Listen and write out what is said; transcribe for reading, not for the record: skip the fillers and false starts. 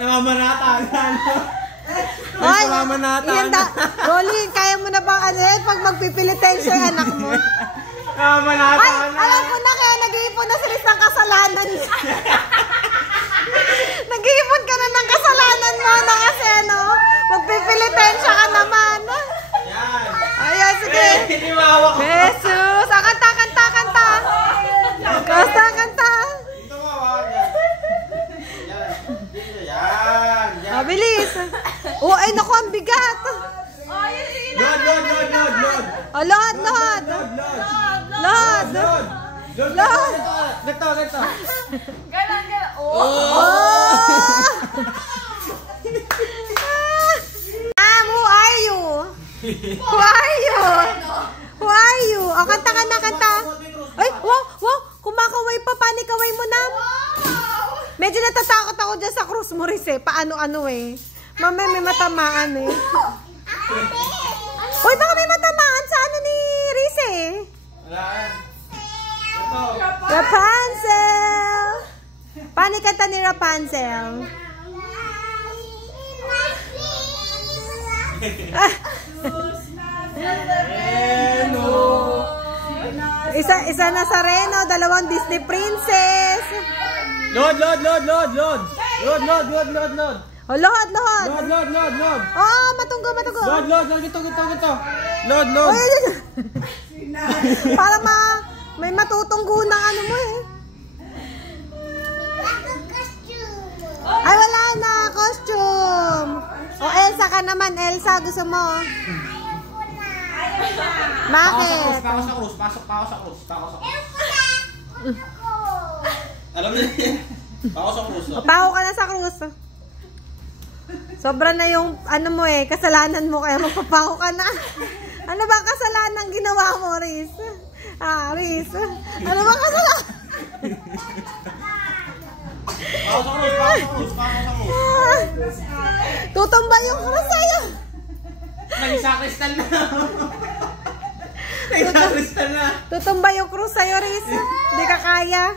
Namamanatan. Ay, ihanda. Rolly, kaya mo na bang ano yan pag magpipilitensya yung anak mo? Namamanatan. Ay, alam ko na kaya nag-iipon na sila ng kasalanan niya. Nag-iipon ka na ng kasalanan mo na kasi ano, magpipilitensya ka naman. Yan. Ayan, sige. Hiniwawa ko. Jesus! Kanta. Basta kanta. Dito mo, yan. Yan. Mabilis. Oh, ay naku, ang bigat. Load. Oh, load. Ganito. Ganon. Oh! Who are you? Oh, kanta. Ay, wow. Kumakaway pa. Panikaway mo na. Medyo natatakot ako dyan sa Cruz Morris eh. Paano eh. Mamay may matamaan eh. Uy, baka may matamaan sa ano ni Riz eh. Walaan. Rapunzel! Paano kanta ni Rapunzel? Isa na sa Reno, 2 Disney Princess. Load. Oh, load. Load. Oh, matunggo. Load. Gito. Load. Para may matutunggo ng ano mo eh. Ay, wala na. Costume. O, Elsa ka naman. Elsa, gusto mo? Bakit? Pasok sa krus. Alam niyo yan. Pasok sa krus. Papaho ka na sa krus. Sobra na yung ano mo eh, kasalanan mo kaya magpapaho ka na. Ano ba kasalanan ginawa mo, Riz? Riz. Ano ba kasalanan? Pasok sa krus. Tutumba yung krus sa'yo. Nag-isakristal na. Tutumba yung krus sa'yo, Riz. Hindi ka kaya.